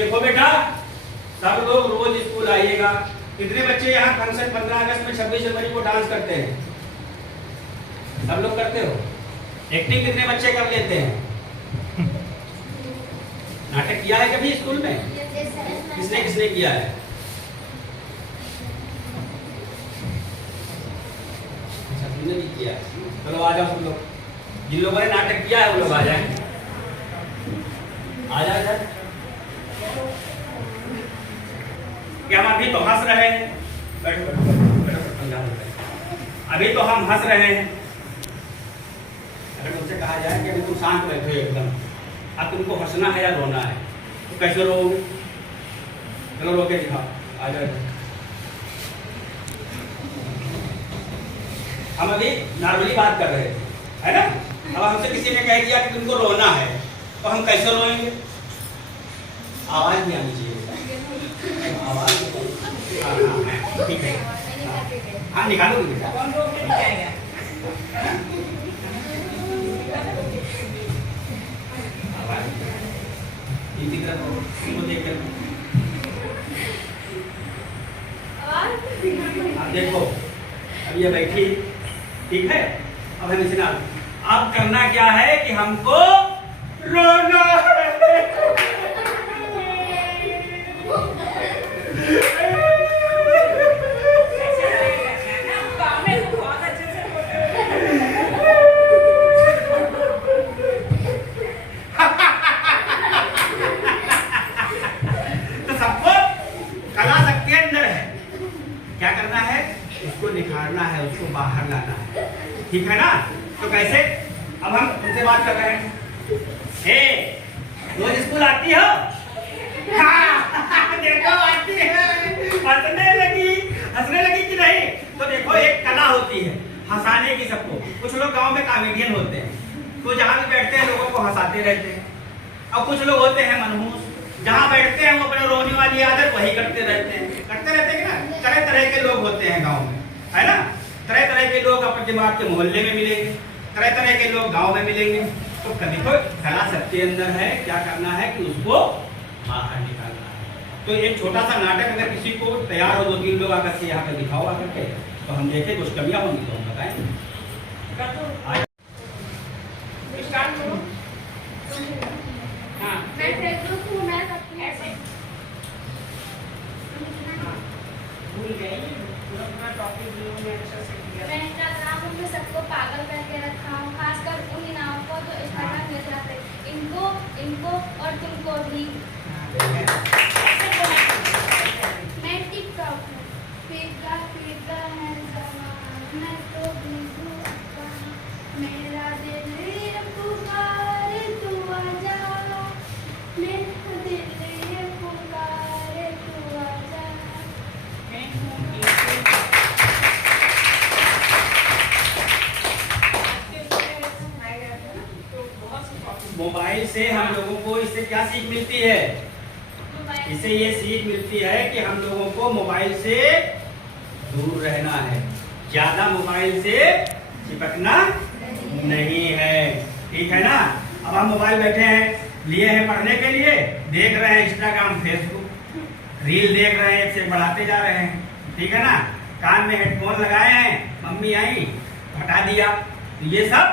देखो बेटा, सब लोग रोज स्कूल आइएगा। कितने बच्चे यहाँ फंक्शन 15 अगस्त में 26 जनवरी को डांस करते हैं? सब लोग करते हो? एक्टिंग कितने बच्चे कर लेते हैं? नाटक किया है कभी स्कूल में? किसने किसने किया है? अच्छा, तुमने भी किया। चलो आ जाओ सब लोग, जिन लोगों ने नाटक किया है वो लोग आ जाए। आ जाओ इधर। क्या हम अभी तो हंस रहे हैं? बैठो बैठो बैठो बैठो। अभी तो हम हंस रहे हैं। अगर तुमसे कहा जाए कि अभी तुम शांत बैठो एकदम, अब तुमको हंसना है या रोना है, तो कैसे रोओगे? चलो रो के दिखाओ, आ जाओ। हम अभी नॉर्मली बात कर रहे थे, है ना? अब हमसे किसी ने कह दिया कि तुमको रोना है, तो हम कैसे रोएंगे? आवाज नहीं आनी चाहिए। आवाज ठीक है। हाँ निकालो अब देखो, अब ये बैठी, ठीक है। अब हम इसे ना, अब करना क्या है कि हमको रोना है। तो सबको कला सबके अंदर है, क्या करना है? उसको निखारना है, उसको बाहर लाना है, ठीक है ना? तो कैसे? अब हम उनसे बात कर रहे हैं। हे, रोज स्कूल आती हो? हाँ, देखो आती है। हंसने लगी कि नहीं? तो देखो एक कला होती है हंसाने की सबको। कुछ लोग गांव में कॉमेडियन होते हैं, तो जहाँ भी बैठते हैं लोगों को हंसाते रहते हैं। और कुछ लोग होते हैं मनहूस, जहाँ बैठते हैं वो अपने रोने वाली आदत वही करते रहते हैं ना। तरह तरह के लोग होते हैं गाँव में, है ना? तरह तरह के लोग अपने दिमाग के मोहल्ले में मिलेंगे, तरह तरह के लोग गाँव में मिलेंगे। तो कभी तो कला सबके अंदर है, क्या करना है कि उसको बाहर निकालना है। तो एक छोटा सा नाटक अगर किसी को तैयार हो, 2-3 लोग आकर के यहाँ पे दिखाओ आकर के, तो हम देखें कुछ कमियां होंगी तो हम बताएंगे। सबको पागल करके रखा हूँ, खासकर उन इनामों को जो इंस्टाग्राम में जाते हैं, इनको और तुमको भी। मैं टिकटॉक में फिदा है ज़माना, मैं तो बिल्कुल मेरा दिल ये पुकारे तू आजा, मेरा दिल ये पुकारे तू आजा। मोबाइल से हम लोगों को इससे क्या सीख मिलती है? इससे ये सीख मिलती है कि हम लोगों को मोबाइल से दूर रहना है, ज्यादा मोबाइल से चिपकना नहीं है, ठीक है ना? अब हम मोबाइल बैठे हैं, लिए हैं पढ़ने के लिए, देख रहे हैं इंस्टाग्राम फेसबुक, रील देख रहे हैं, एक से बढ़ाते जा रहे हैं, ठीक है ना? कान में हेडफोन लगाए हैं, मम्मी आई हटा दिया। ये सब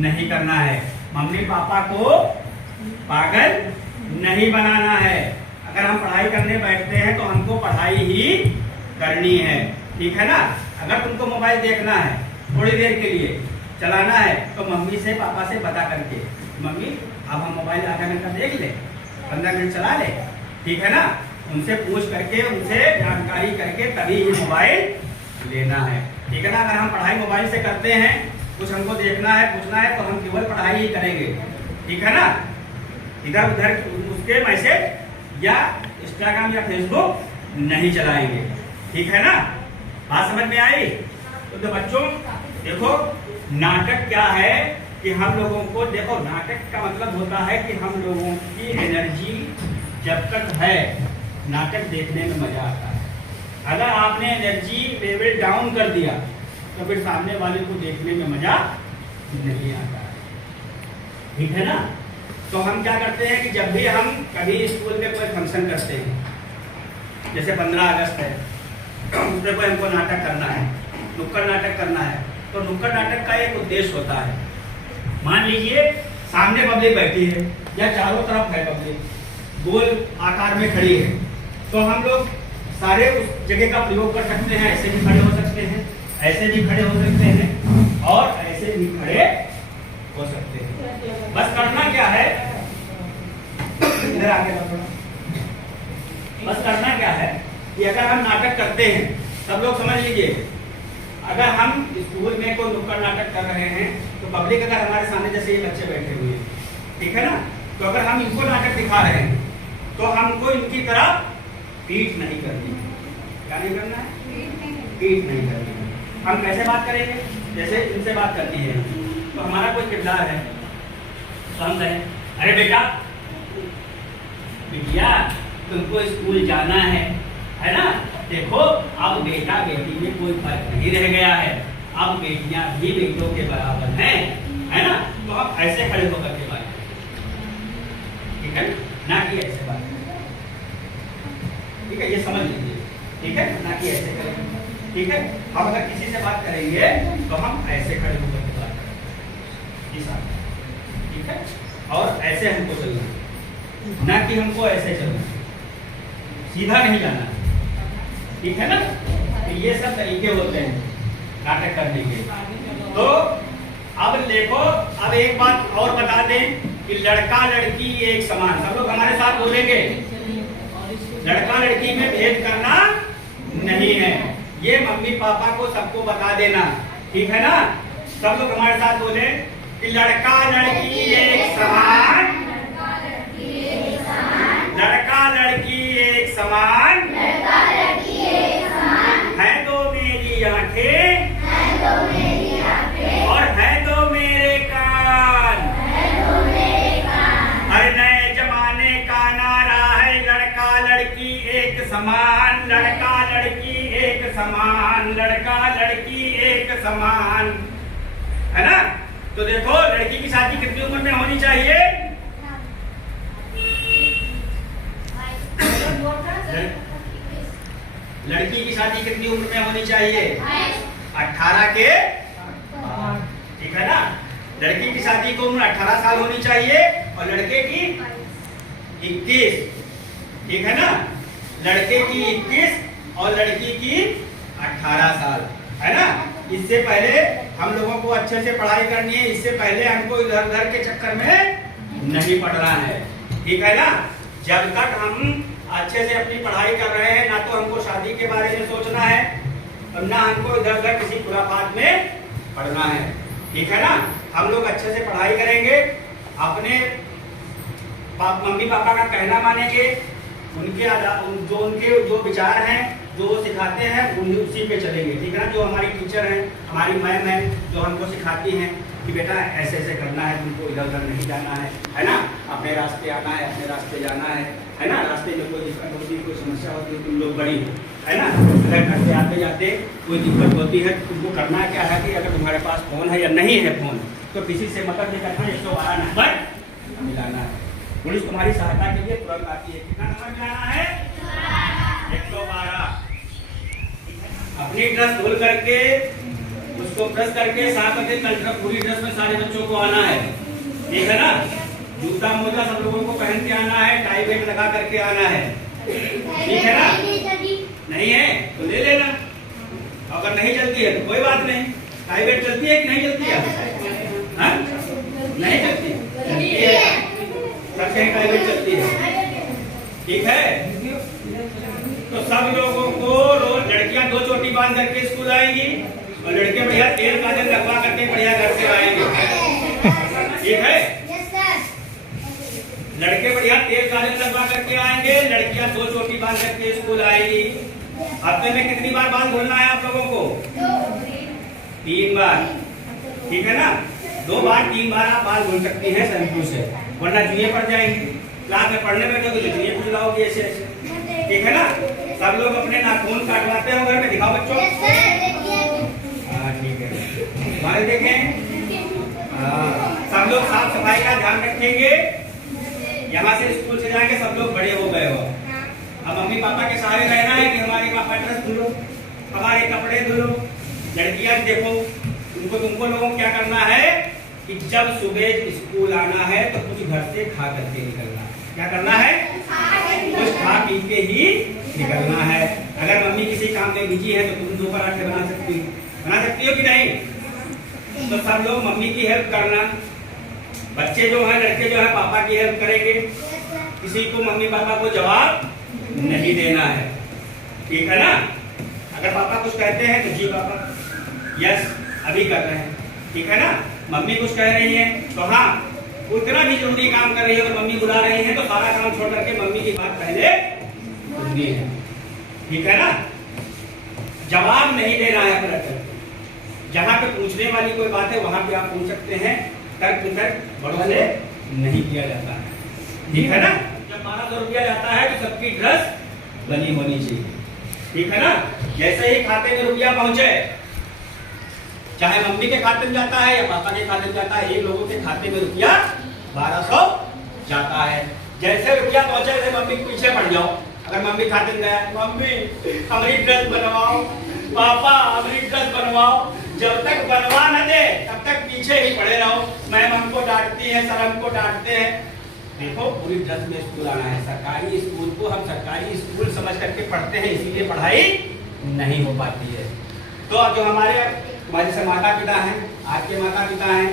नहीं करना है। मम्मी पापा को पागल नहीं बनाना है। अगर हम पढ़ाई करने बैठते हैं तो हमको पढ़ाई ही करनी है, ठीक है ना? अगर तुमको मोबाइल देखना है, थोड़ी देर के लिए चलाना है, तो मम्मी से पापा से बता करके, मम्मी अब हम मोबाइल आधा घंटा देख ले, 15 मिनट चला ले, ठीक है ना? उनसे पूछ करके, उनसे जानकारी करके तभी ही मोबाइल लेना है, ठीक है ना? अगर हम पढ़ाई मोबाइल से करते हैं, कुछ हमको देखना है, पूछना है, तो हम केवल पढ़ाई ही करेंगे, ठीक है ना? इधर उधर उसके मैसेज या इंस्टाग्राम या फेसबुक नहीं चलाएंगे, ठीक है ना? बात समझ में आई? तो बच्चों देखो, नाटक क्या है कि हम लोगों को, देखो नाटक का मतलब होता है कि हम लोगों की एनर्जी जब तक है, नाटक देखने में मजा आता है। अगर आपने एनर्जी लेवल डाउन कर दिया तो फिर सामने वाले को देखने में मजा नहीं आता है, ठीक है ना? तो हम क्या करते हैं कि जब भी हम कभी स्कूल में कोई फंक्शन करते हैं, जैसे 15 अगस्त है, उसमें कोई हमको नाटक करना है, नुक्कड़ नाटक करना है, तो नुक्कड़ नाटक का एक उद्देश्य होता है। मान लीजिए सामने पब्लिक बैठी है या चारों तरफ है पब्लिक, गोल आकार में खड़ी है, तो हम लोग सारे उस जगह का प्रयोग कर सकते हैं। ऐसे भी खड़े हो सकते हैं, ऐसे भी खड़े हो सकते हैं और ऐसे भी खड़े हो सकते हैं। बस करना क्या है, इधर आके बस करना क्या है कि अगर हम नाटक करते हैं, सब लोग समझ लीजिए, अगर हम स्कूल में कोई नुक्कड़ नाटक कर रहे हैं तो पब्लिक अगर हमारे सामने जैसे ये बच्चे बैठे हुए हैं, ठीक है ना, तो अगर हम इनको नाटक दिखा रहे हैं तो हमको इनकी तरह पीठ नहीं करनी है। क्या नहीं करना है? पीठ नहीं करनी है। हम कैसे बात करेंगे? जैसे इनसे बात करती है तो हमारा कोई किरदार है तो हम कहें, अरे बेटा बिटिया तुमको स्कूल जाना है ना, देखो अब बेटा बेटी में कोई फर्क नहीं रह गया है, अब बेटियां भी बेटों के बराबर हैं, है ना। तो आप ऐसे खड़े होकर के बात करें, ठीक है ना, कि ऐसे बात करें, ठीक है, ये समझ लीजिए, ठीक है ना, कि ऐसे करेंगे, ठीक है। हम अगर किसी से बात करेंगे तो हम ऐसे खड़े होकर के बात करेंगे, ठीक है, और ऐसे हमको चलना, ना कि हमको ऐसे चलना, सीधा नहीं जाना, ठीक है ना। तो ये सब तरीके होते हैं नाटक करने के। तो अब देखो, अब एक बात और बता दें कि लड़का लड़की एक समान, सब लोग हमारे साथ बोलेंगे, लड़का लड़की में भेद करना नहीं है। ये मम्मी पापा को सबको बता देना, ठीक है ना। सब लोग हमारे साथ बोले कि लड़का लड़की एक समान, लड़का लड़की एक समान, है दो मेरी आंखें और है दो मेरे कान। हर नए जमाने का नारा है लड़का लड़की एक समान, लड़का लड़की एक समान, लड़का लड़की एक समान, है ना। तो देखो लड़की की शादी कितनी उम्र में होनी चाहिए? लड़की की शादी कितनी उम्र में होनी चाहिए? 18 के, ठीक है ना। लड़की की शादी की उम्र 18 साल होनी चाहिए और लड़के की 21, ठीक है ना। लड़के की 21 और लड़की की 18 साल, है ना। इससे पहले हम लोगों को अच्छे से पढ़ाई करनी है, इससे पहले हमको इधर उधर के चक्कर में नहीं पड़ना है, ठीक है ना। जब तक हम अच्छे से अपनी पढ़ाई कर रहे हैं, ना तो हमको शादी के बारे में सोचना है और ना हमको इधर उधर किसी खुराफात में पढ़ना है, ठीक है ना। हम लोग अच्छे से पढ़ाई करेंगे, अपने मम्मी पापा का कहना मानेंगे, उनके जो विचार हैं, जो वो सिखाते हैं उसी पे चलेंगे, ठीक है ना। जो हमारी टीचर हैं, हमारी मैम है, जो हमको सिखाती हैं कि बेटा ऐसे ऐसे करना है, तुमको इधर उधर नहीं जाना है ना, अपने रास्ते आना है, अपने रास्ते जाना है ना। रास्ते में कोई दिक्कत होती है, कोई समस्या होती है, तुम लोग बड़ी हो, है ना। अगर घर से आते जाते कोई दिक्कत होती है, तुमको करना क्या है कि अगर तुम्हारे पास फोन है या नहीं है फोन, तो किसी से मदद लेकर 112 नंबर मिलाना है। पुलिस तुम्हारी सहायता के लिए तुरंत आती है। कितना नंबर मिलाना है? 112। अपनी ड्रेस धुल करके उसको प्रेस करके साफ करके कल पूरी ड्रेस में सारे बच्चों को आना है, ठीक है ना। जूता मोजा सब लोगों को पहन के आना है, टाई बेल्ट लगा करके आना है, ठीक है ना। नहीं है तो ले लेना, अगर नहीं चलती है तो कोई बात नहीं। टाई बेल्ट चलती है कि नहीं चलती है? हाँ? नहीं चलती, सब कहीं टाई बेल्ट चलती है, ठीक है। तो सब लोगों को रोज लड़कियां 2 चोटी बांध करके स्कूल आएंगी और लड़के बढ़िया तेल काजल लगवा करके बढ़िया घर से आएंगे, ठीक है। लड़के बढ़िया तेल काजल लगवा करके आएंगे, लड़कियां 2 चोटी बांध करके स्कूल आएगी। हफ्ते में कितनी बार बाल धुलना है आप लोगों को? 3 बार, ठीक है ना। 2 बार 3 बार आप बाल धुल सकती हैं शैम्पू से, वरना जुए पड़ जाएंगे। क्लास में पढ़ने बैठोगे तो जुए खुजलाओगे ऐसे ऐसे, ठीक है ना। सब लोग अपने नाखून काटवाते हो घर में, दिखाओ बच्चों। हाँ ठीक है, हमारे देखें। सब लोग साफ सफाई का ध्यान रखेंगे, यहाँ से स्कूल से जाएंगे सब लोग बड़े हो गए हो, अब मम्मी पापा के सहारे रहना है कि हमारे पापा ड्रेस धुलो, हमारे कपड़े धुलो। लड़कियां देखो, तुमको लोगों को क्या करना है कि जब सुबह स्कूल आना है तो कुछ घर से खा करके निकलना है। क्या करना है? कुछ खा पी के ही निकलना है। अगर मम्मी किसी काम में बिजी है तो तुम 2 पराठे बना सकती हो कि नहीं? तो सब लोग मम्मी की हेल्प करना। बच्चे जो है, लड़के जो है, पापा की हेल्प करेंगे। किसी को मम्मी पापा को जवाब नहीं देना है, ठीक है ना? अगर पापा कुछ कहते हैं तो जी पापा, यस अभी कर रहे हैं, ठीक है ना? मम्मी कुछ कह रही है तो हाँ, उतना भी जरूरी काम कर रही है, अगर मम्मी बुला रही है तो सारा काम छोड़ करके मम्मी की बात पहले सुननी है, ठीक है ना? जवाब नहीं देना है अपना। जहाँ पे पूछने वाली कोई बात है वहां पे आप पूछ सकते हैं, तर्क वितर्क बड़ों से नहीं किया जाता है, ठीक है ना? जब 1200 रुपया जाता है तो सबकी ड्रेस बनी होनी चाहिए, ठीक है ना? जैसे ही खाते में रुपया पहुंचे, चाहे मम्मी के खाते में जाता है या पापा के खाते में जाता है, एक लोगों के खाते में रुपया 1200 जाता है। जैसे रुपया पहुंचे वैसे मम्मी के पीछे पड़ जाओ। अगर मम्मी खाते में गया, मम्मी हमारी ड्रेस बनवाओ, पापा हमारी ड्रेस बनवाओ, जब तक बनवा न दे तब तक पीछे ही पड़े रहो। मैम हमको डांटती है, सर हमको डांटते हैं। देखो, पूरी ड्रेस में स्कूल आना है। सरकारी स्कूल को हम सरकारी स्कूल समझ करके पढ़ते हैं, इसीलिए पढ़ाई नहीं हो पाती है। तो अब जो हमारे जैसे माता पिता हैं, आपके माता पिता हैं,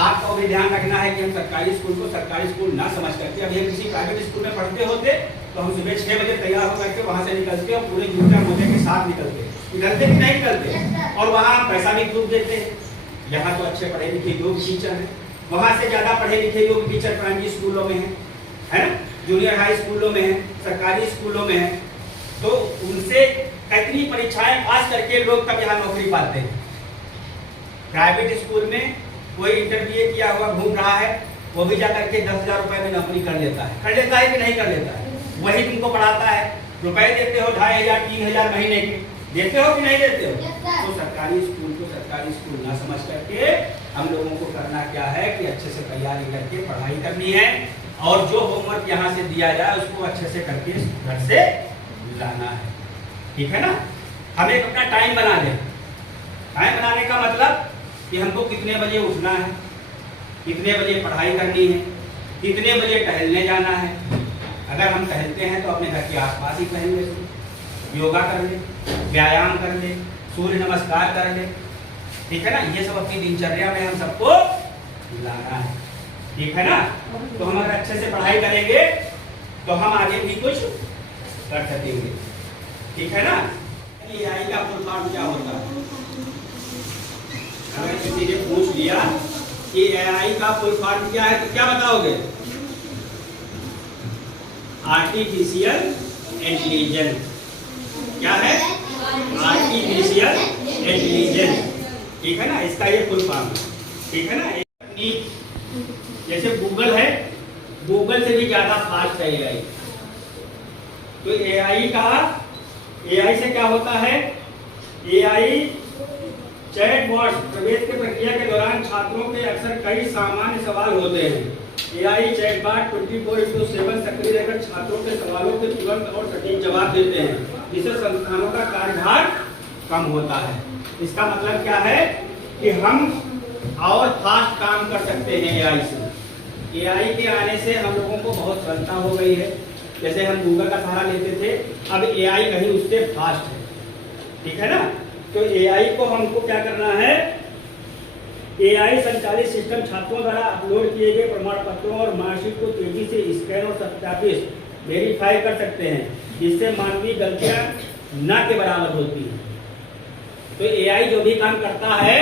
आपको भी ध्यान रखना है कि हम सरकारी स्कूल को सरकारी स्कूल ना समझ करके, अभी हम किसी प्राइवेट स्कूल में पढ़ते होते तो हम सुबह 6 बजे तैयार होकर के वहां से निकलते और पूरे जूते मोजे के साथ निकलते कि नहीं निकलते, और वहाँ हम पैसा भी खूब देते हैं। यहाँ तो अच्छे पढ़े लिखे योग टीचर हैं, वहाँ से ज्यादा पढ़े लिखे योग टीचर प्राइमरी स्कूलों में है ना, जूनियर हाई स्कूलों में है, सरकारी स्कूलों में है। तो उनसे कितनी परीक्षाएं पास करके लोग तब यहाँ नौकरी पाते हैं। प्राइवेट स्कूल में कोई इंटरव्यू किया हुआ घूम रहा है, वो भी जाकर के 10,000 रुपए में नौकरी कर लेता है कि नहीं कर लेता है? वही तुमको पढ़ाता है, रुपए देते हो 2,500 3,000 महीने के, देते हो कि नहीं देते हो? तो सरकारी स्कूल को सरकारी स्कूल ना समझ करके हम लोगों को करना क्या है कि अच्छे से तैयारी करके पढ़ाई करनी है, और जो होमवर्क यहाँ से दिया जाए उसको अच्छे से करके घर से लाना है, ठीक है ना? हम एक अपना टाइम बना लें। टाइम बनाने का मतलब कि हमको कितने बजे उठना है, कितने बजे पढ़ाई करनी है, कितने बजे टहलने जाना है। अगर हम टहलते हैं तो अपने घर के आसपास ही टहल ले, योगा कर ले, व्यायाम कर ले, सूर्य नमस्कार कर ले, ठीक है ना? ये सब अपनी दिनचर्या में हम सबको लाना है, ठीक है ना? तो हम अगर अच्छे से पढ़ाई करेंगे तो हम आगे भी कुछ कर सकेंगे, ठीक है ना? AI का फुल फॉर्म क्या होता है? अगर किसी ने पूछ लिया कि AI का फुल फॉर्म क्या है तो क्या बताओगे? Artificial intelligence. क्या है? आर्टिफिशियल इंटेलिजेंस, ठीक है ना? इसका ये फुल फॉर्म है, ठीक है ना? तकनीक जैसे गूगल है, गूगल से भी ज्यादा फास्ट है AI। तो AI से क्या होता है? AI चैट बॉक्स प्रवेश के प्रक्रिया के दौरान छात्रों के अक्सर कई सामान्य सवाल होते हैं। AI चैट बॉट 24/7 सक्रिय रहकर छात्रों के सवालों के तुरंत और सटीक जवाब देते हैं, जिससे संस्थानों का कार्यभार कम होता है। इसका मतलब क्या है कि हम और फास्ट काम कर सकते हैं AI से। AI के आने से हम लोगों को बहुत सरलता हो गई है। जैसे हम गूगल का सहारा लेते थे, अब AI कहीं उससे फास्ट है, ठीक है ना? तो AI को हमको क्या करना है? AI संचालित सिस्टम छात्रों द्वारा अपलोड किए गए प्रमाण पत्रों और मार्कशीट को तेजी से स्कैन और सत्यापित वेरीफाई कर सकते हैं, जिससे मानवीय गलतियां न के बराबर होती हैं। तो AI जो भी काम करता है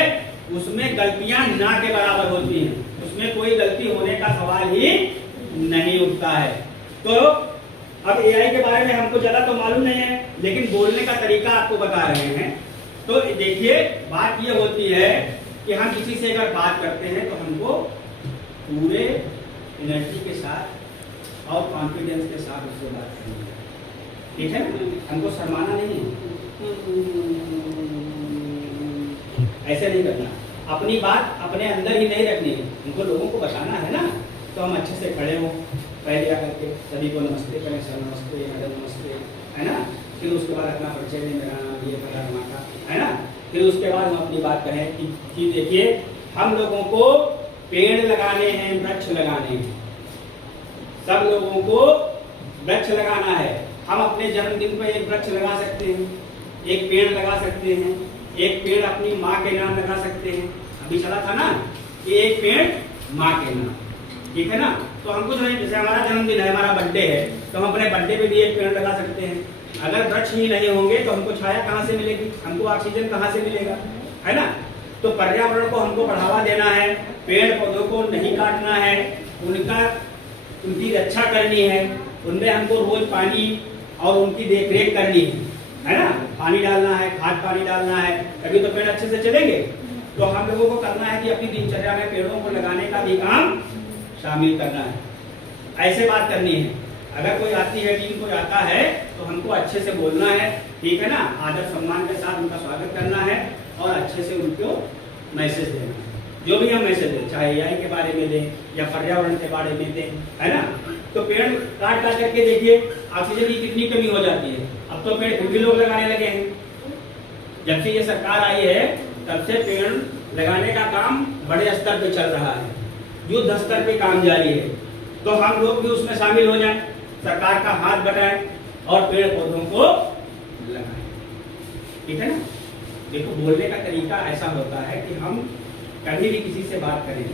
उसमें गलतियां ना के बराबर होती हैं, उसमें कोई गलती होने का सवाल ही नहीं उठता है। तो अब AI के बारे में हमको ज्यादा तो मालूम नहीं है, लेकिन बोलने का तरीका आपको बता रहे हैं। तो देखिए, बात ये होती है कि हम किसी से अगर बात करते हैं तो हमको पूरे एनर्जी के साथ और कॉन्फिडेंस के साथ उससे बात करनी है, ठीक है ना? हमको शर्माना नहीं है, ऐसे नहीं करना। अपनी बात अपने अंदर ही नहीं रखनी है, उनको लोगों को बताना है ना। तो हम अच्छे से खड़े हो, पहले आकर के सभी को नमस्ते करें, सर नमस्ते, मैडम नमस्ते, है ना। फिर उसके बाद अपना परिचय दें, मेरा नाम ये फला का, है ना। फिर उसके बाद हम अपनी बात कहें कि देखिए हम लोगों को पेड़ लगाने हैं, वृक्ष लगाने हैं, सब लोगों को वृक्ष लगाना है। हम अपने जन्मदिन पर एक वृक्ष लगा सकते हैं, एक पेड़ लगा सकते हैं, एक पेड़ अपनी माँ के नाम लगा सकते हैं। अभी चला था ना कि एक पेड़ माँ के नाम, ठीक है ना। तो हम कुछ नहीं, जैसे हमारा जन्मदिन है, हमारा बर्थडे है, तो हम अपने बर्थडे पे भी एक पेड़ लगा सकते हैं। अगर वृक्ष ही नहीं होंगे तो हमको छाया कहाँ से मिलेगी, हमको ऑक्सीजन कहाँ से मिलेगा, है ना। तो पर्यावरण को हमको बढ़ावा देना है, पेड़ पौधों को नहीं काटना है, उनकी रक्षा करनी है, उनमें हमको रोज पानी और उनकी देखरेख करनी है ना। पानी डालना है, खाद पानी डालना है, तभी तो पेड़ अच्छे से चलेंगे। तो हम लोगों को करना है कि अपनी दिनचर्या में पेड़ों को लगाने का भी काम शामिल करना है। ऐसे बात करनी है। अगर कोई आती है, टीम कोई आता है तो हमको अच्छे से बोलना है, ठीक है ना। आदर सम्मान के साथ उनका स्वागत करना है और अच्छे से उनको मैसेज देना है। जो भी हम मैसेज दें, चाहे एआई के बारे में दें या पर्यावरण के बारे में दें, है ना। तो पेड़ काट काट करके देखिए ऑक्सीजन की कितनी कमी हो जाती है। अब तो पेड़ फिर भी लोग लगाने लगे हैं। जब से ये सरकार आई है तब से पेड़ लगाने का काम बड़े स्तर पे चल रहा है, युद्ध स्तर पे काम जारी है। तो हम लोग भी उसमें शामिल हो जाएं, सरकार का हाथ बढ़ाएं और पेड़ पौधों को लगाएं, ठीक है ना। देखो बोलने का तरीका ऐसा होता है कि हम कभी भी किसी से बात करें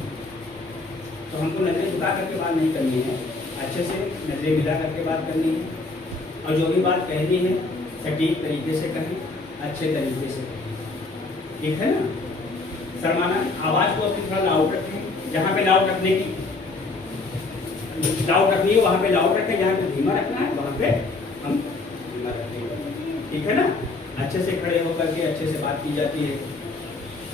तो हमको नजरें झुका करके बात नहीं करनी है, अच्छे से नजरें मिला करके बात करनी है। और जो भी बात कहनी है सटीक तरीके से कहें, अच्छे तरीके से कहें, ठीक है ना। शर्माना, आवाज को अपनी थोड़ा लाउड रखें, जहाँ पे लाउड रखने की लाउड रखनी है वहाँ पे लाउड रखें, जहाँ पे धीमा रखना है वहाँ पे हम धीमा रखेंगे, ठीक है ना। अच्छे से खड़े होकर के अच्छे से बात की जाती है,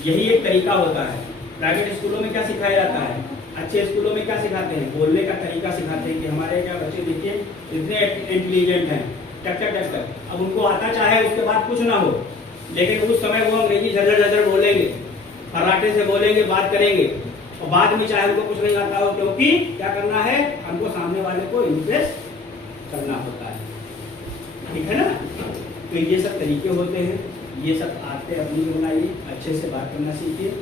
यही एक तरीका होता है। प्राइवेट स्कूलों में क्या सिखाया जाता है, अच्छे स्कूलों में क्या सिखाते हैं, बोलने का तरीका सिखाते हैं कि हमारे क्या बच्चे देखिए इतने इंटेलिजेंट हैं, टक। अब उनको आता चाहे उसके बाद कुछ ना हो, लेकिन उस समय वो अंग्रेजी झरझर बोलेंगे, फर्राटे से बोलेंगे, बात करेंगे, और बाद में चाहे उनको कुछ नहीं आता हो, क्योंकि क्या करना है, हमको सामने वाले को इम्प्रेस करना होता है, ठीक है ना। तो ये सब तरीके होते हैं, ये सब आते अपनी बनाइए, अच्छे से बात करना सीखिए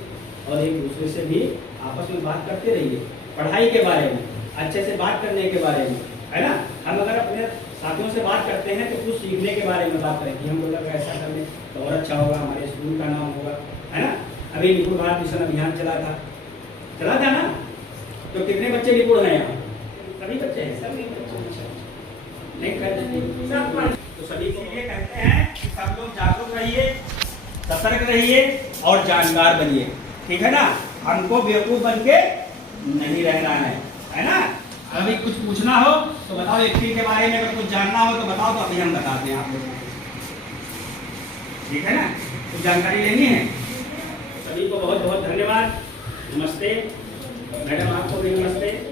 और एक दूसरे से भी आपस में बात करते रहिए। पढ़ाई के बारे में, अच्छे से बात करने के बारे में, है ना। हम अगर अपने साथियों से बात करते हैं तो कुछ सीखने के बारे में बात करें कि हम लोग अगर ऐसा कर लें तो और अच्छा होगा, हमारे स्कूल का नाम होगा, है ना। अभी निपुण भारत मिशन अभियान चला था ना, तो कितने बच्चे निपुण हैं यहाँ, सभी बच्चे हैं, सभी बच्चे नहीं कहते, तो सभी को ये कहते हैं कि सब लोग जागरूक रहिए, सतर्क रहिए और जानकार बनिए, ठीक है ना। हमको बेवकूफ बन के नहीं रहना है ना। अभी कुछ पूछना हो तो बताओ, व्यक्ति के बारे में अगर कुछ जानना हो तो बताओ, तो अभी हम बताते हैं आप लोगों को, ठीक है ना। कुछ जानकारी लेनी है। सभी को बहुत बहुत धन्यवाद, नमस्ते। मैडम आपको भी नमस्ते।